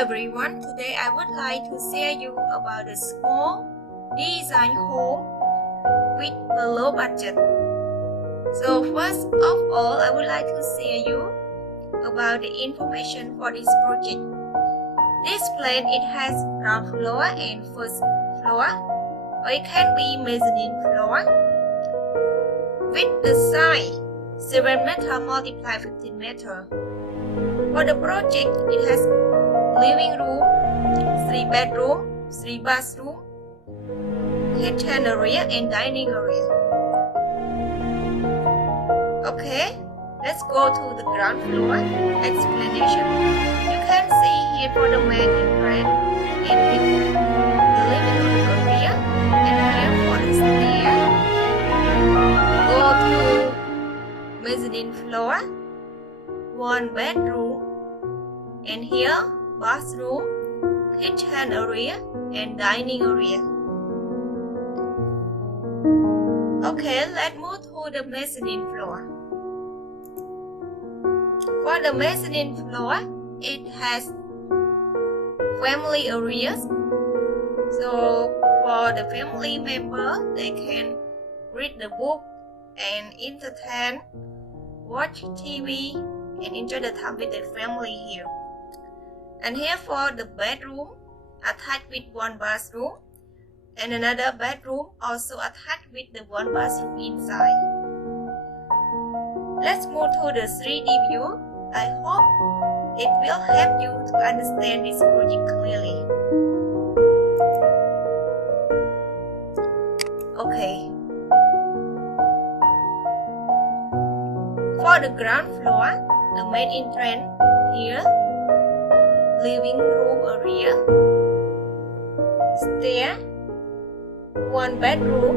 everyone, today I would like to share you about a small design home with a low budget. So first of all, I would like to share you about the information for this project. This plan it has ground floor and first floor, or it can be mezzanine floor with the size 7 meter multiply 15 meter. For the project, it has living room, 3 bedroom, 3 bathroom, kitchen area and dining area. Okay, let's go to the ground floor explanation. You can see here for the main entrance and with the living room area, and here for the stair. Go to mezzanine floor, 1 bedroom, and here bathroom, kitchen area and dining area. Okay, let's move to the mezzanine floor. For the mezzanine floor, it has family areas. So for the family member, they can read the book and entertain, watch TV and enjoy the time with their family here. And here for the bedroom, attached with 1 bathroom, and another bedroom also attached with the 1 bathroom inside. Let's move to the 3D view. I hope it will help you to understand this project clearly. Okay. For the ground floor, the main entrance here, living room area, stair, 1 bedroom,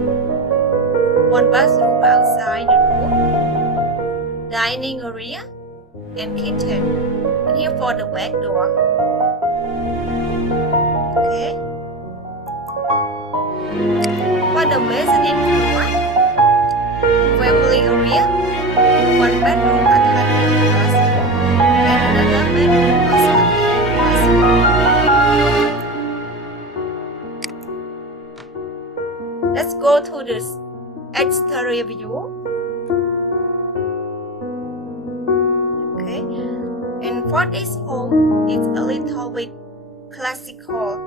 1 bathroom outside the room, dining area, and kitchen. And here for the back door. Okay. For the mezzanine floor, family area, 1 bedroom attached with the bathroom, and another bedroom also attached with the bathroom. Let's go to the exterior view. Okay, and for this home, it's a little bit classical,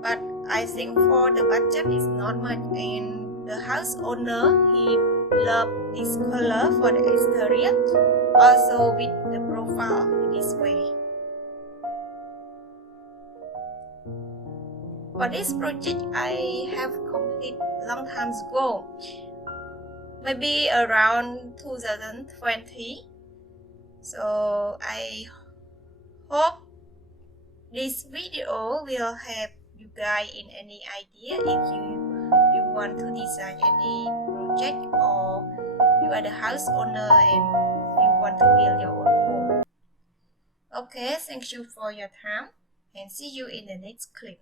but I think for the budget is not much, and the house owner he loved this color for the exterior, also with the profile in this way. For this project, I have completed long time ago, maybe around 2020. So I hope this video will help you guys in any idea if you want to design any project, or you are the house owner and you want to build your own home. Okay, thank you for your time and see you in the next clip.